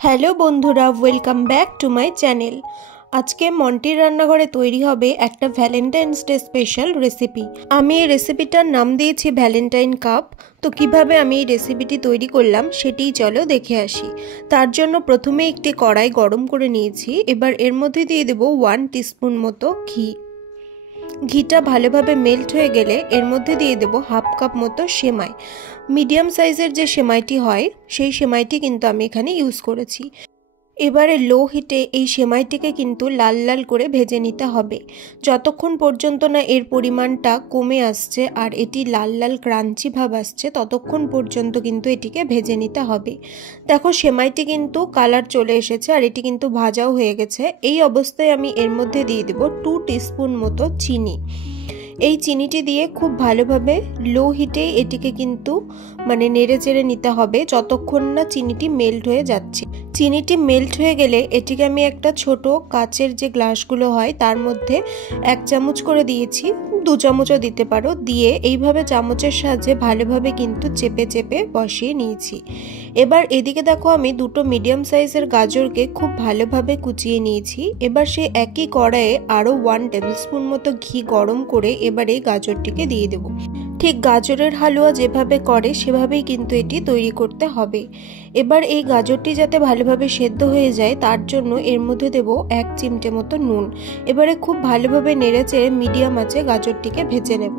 Hello बंधुरा welcome back to my channel. आज के मन्टिर रान्नाघरे तैरी होबे एकटा भ্যালেন্টাইনস डे स्पेशल रेसिपि। आमी এই রেসিপিটার नाम दिएछि ভ্যালেন্টাইন কাপ। तो किभाबे आमी এই রেসিপিটি तैरी करलाम सेटी चलो देखे आसि। तार जन्य प्रथमे एकटी कड़ाई गरम करे निয়েছি। एबार एर मধ্যে दिए देब 1 टीस्पुन मतो घी। घीटा भालोभाबे मेल्ट हो गेले एर मধ্যে दिए देब हाफ कप मतो सेमाई। मीडियम साइजेर जे सेमाईटी हय सेई सेमाईटी किन्तु आमी एखाने यूज करेछि। एबारे लो हिटे এই সেমাইটিকে কিন্তু লাল লাল করে ভেজে নিতে হবে যতক্ষণ পর্যন্ত না এর পরিমাণটা কমে আসছে আর এটি লাল লাল ক্রাঞ্চি ভাব আসছে ততক্ষণ পর্যন্ত কিন্তু এটিকে ভেজে নিতে হবে। দেখো সেমাইটি কিন্তু কালার চলে এসেছে আর এটি কিন্তু ভাজাও হয়ে গেছে। এই অবস্থায় আমি এর মধ্যে দিয়ে দেব 2 টিস্পুন মতো চিনি। এই চিনিটি দিয়ে খুব ভালোভাবে লো হিটে এটিকে কিন্তু মানে নেড়ে চেড়ে নিতে হবে যতক্ষণ না চিনিটি মেল্ট হয়ে যাচ্ছে। চিনিটি মেল্ট হয়ে গেলে এটিকে আমি একটা ছোট কাচের যে গ্লাসগুলো হয় তার মধ্যে 1 চামচ করে দিয়েছি, 2 চামচও দিতে পারো, দিয়ে এইভাবে চামচের সাহায্যে ভালোভাবে কিন্তু চেপে চেপে বসিয়ে নিয়েছি। এবার এদিকে দেখো আমি দুটো মিডিয়াম সাইজের গাজরকে খুব ভালোভাবে কুচিয়ে নিয়েছি। এবার সেই একই কড়াইয়ে আরও 1 টেবিলস্পুন মতো ঘি গরম করে এবার এই গাজরটিকে দিয়ে দেব। ঠিক গাজরের হালুয়া যেভাবে করে সেভাবেই কিন্তু এটি তৈরি করতে হবে। এবার এই গাজরটি যাতে ভালোভাবে সেদ্ধ হয়ে যায় তার জন্য এর মধ্যে দেব 1 চিমটে মতো নুন। এবারে খুব ভালোভাবে নেড়েচেড়ে মিডিয়াম আঁচে গাজরটিকে ভেজে নেব।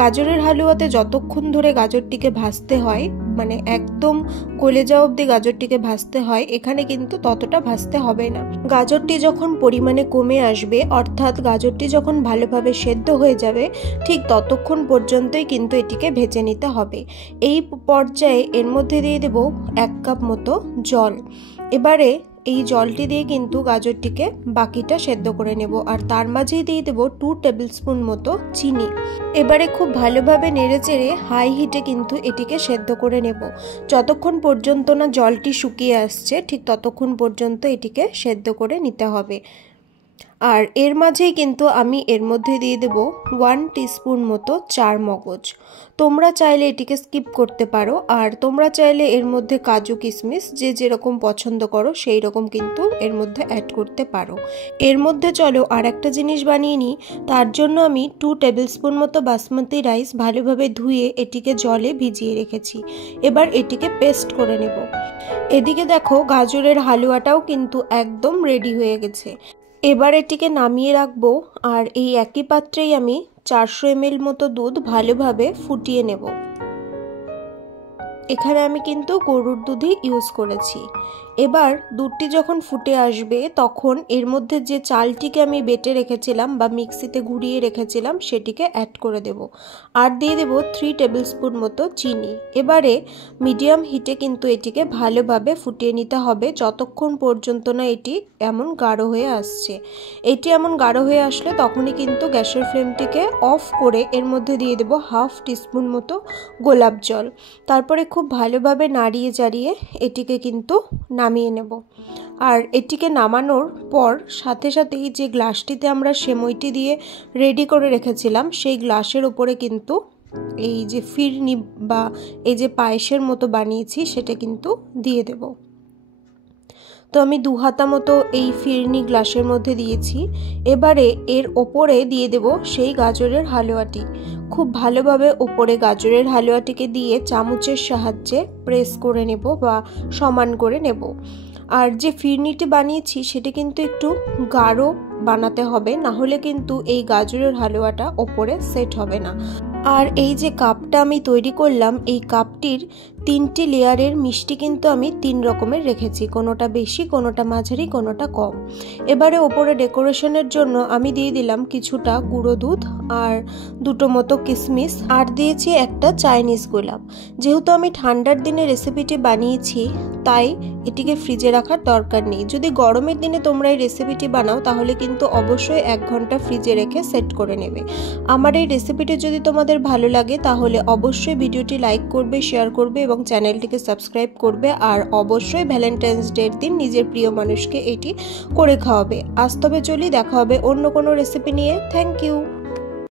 গাজরের হালুয়াতে যতক্ষণ ধরে গাজরটিকে ভাজতে হয় মানে একদম গলে যাওয়া অবধি গাজরটিকে ভাজতে হয়, এখানে কিন্তু ততটা ভাজতে হবে না। গাজরটি যখন পরিমাণে কমে আসবে অর্থাৎ গাজরটি যখন ভালোভাবে সেদ্ধ হয়ে যাবে ঠিক ততক্ষণ পর্যন্তই কিন্তু এটিকে ভেজে নিতে হবে। এই পর্যায়ে এর মধ্যে দিয়ে দেব 1 কাপ মতো জল। এবারে এই জলটি দিয়ে কিন্তু গাজরটিকে বাকিটা সেদ্ধ করে নেব আর তার মাঝেই দিয়ে দেব 2 টেবিলস্পুন মতো চিনি। এবারে খুব ভালোভাবে নেড়েচেড়ে হাই হিটে কিন্তু এটিকে সেদ্ধ করে নেব যতক্ষণ পর্যন্ত না জলটি শুকিয়ে আসছে ঠিক ততক্ষণ পর্যন্ত এটিকে সেদ্ধ করে নিতে হবে। আর এর মাঝেই কিন্তু আমি এর মধ্যে দিয়ে দেব 1 টিস্পুন মতো চার মগজ। তোমরা চাইলে এটিকে স্কিপ করতে পারো আর তোমরা চাইলে এর মধ্যে কাজু কিশমিশ যে যেরকম পছন্দ করো সেই রকম কিন্তু এর মধ্যে অ্যাড করতে পারো। এর মধ্যে চলো আর একটা জিনিস বানিয়ে নিই। তার জন্য আমি 2 টেবিলস্পুন মতো বাসমতি রাইস ভালোভাবে ধুয়ে এটিকে জলে ভিজিয়ে রেখেছি। এবার এটিকে পেস্ট করে নেব। এদিকে দেখো গাজরের হালুয়াটাও কিন্তু একদম রেডি হয়ে গেছে। এবার এটিকে নামিয়ে রাখবো আর এই একই পাত্রেই আমি 400 ml মতো দুধ ভালোভাবে ফুটিয়ে নেব। এখানে আমি কিন্তু গরুর দুধই ইউজ করেছি। এবার দুধটি যখন ফুটে আসবে তখন এর মধ্যে যে চালটিকে আমি বেটে রেখেছিলাম বা মিক্সিতে ঘুরিয়ে রেখেছিলাম সেটিকে অ্যাড করে দেব আর দিয়ে দেব 3 টেবিলস্পুন মতো চিনি। এবারে মিডিয়াম হিটে কিন্তু এটিকে ভালোভাবে ফুটিয়ে নিতে হবে যতক্ষণ পর্যন্ত না এটি এমন গাঢ় হয়ে আসছে। এটি এমন গাঢ় হয়ে আসলে তখনই কিন্তু গ্যাসের ফ্লেমটিকে অফ করে এর মধ্যে দিয়ে দেব 1/2 টিস্পুন মতো গোলাপ জল। তারপরে খুব ভালোভাবে নাড়িয়ে চাড়িয়ে এটিকে কিন্তু নামিয়ে নেব। আর এটিকে নামানোর পর সাথে সাথেই যে গ্লাসটিতে আমরা সেমাইটি দিয়ে রেডি করে রেখেছিলাম সেই গ্লাসের উপরে কিন্তু এই যে ফিরনি বা এই যে পায়েসের মতো বানিয়েছি সেটা কিন্তু দিয়ে দেব। তো আমি 2 হাতা মতো এই ফিরনি গ্লাসের মধ্যে দিয়েছি। এবারে এর ওপরে দিয়ে দেব সেই গাজরের হালুয়াটি। খুব ভালোভাবে ওপরে গাজরের হালুয়াটিকে দিয়ে চামচের সাহায্যে প্রেস করে নেব বা সমান করে নেব। আর যে ফিরনিটি বানিয়েছি সেটা কিন্তু একটু গাঢ় বানাতে হবে, না হলে কিন্তু এই গাজরের হালুয়াটা ওপরে সেট হবে না। আর এই যে কাপটা আমি তৈরি করলাম এই কাপটির 3টি লেয়ারের মিষ্টি কিন্তু আমি 3 রকমের রেখেছি, কোনোটা বেশি কোনোটা মাঝারি কোনোটা কম। এবারে ওপরে ডেকোরেশনের জন্য আমি দিয়ে দিলাম কিছুটা গুঁড়ো দুধ আর 2টো মতো কিশমিশ আর দিয়েছি একটা চাইনিজ গোলাপ। যেহেতু আমি ঠান্ডার দিনে রেসিপিটি বানিয়েছি তাই এটিকে ফ্রিজে রাখার দরকার নেই। যদি গরমের দিনে তোমরা এই রেসিপিটি বানাও তাহলে কিন্তু অবশ্যই 1 ঘন্টা ফ্রিজে রেখে সেট করে নেবে। আমার এই রেসিপিটি যদি তোমাদের ভালো লাগে তাহলে অবশ্যই ভিডিওটি লাইক করবে, শেয়ার করবে এবং চ্যানেলটিকে সাবস্ক্রাইব করবে আর অবশ্যই ভ্যালেন্টাইন্স ডের দিন নিজের প্রিয় মানুষকে এটি করে খাওয়াবে। আজ তবে চলি, দেখা হবে অন্য কোনো রেসিপি নিয়ে। Thank you.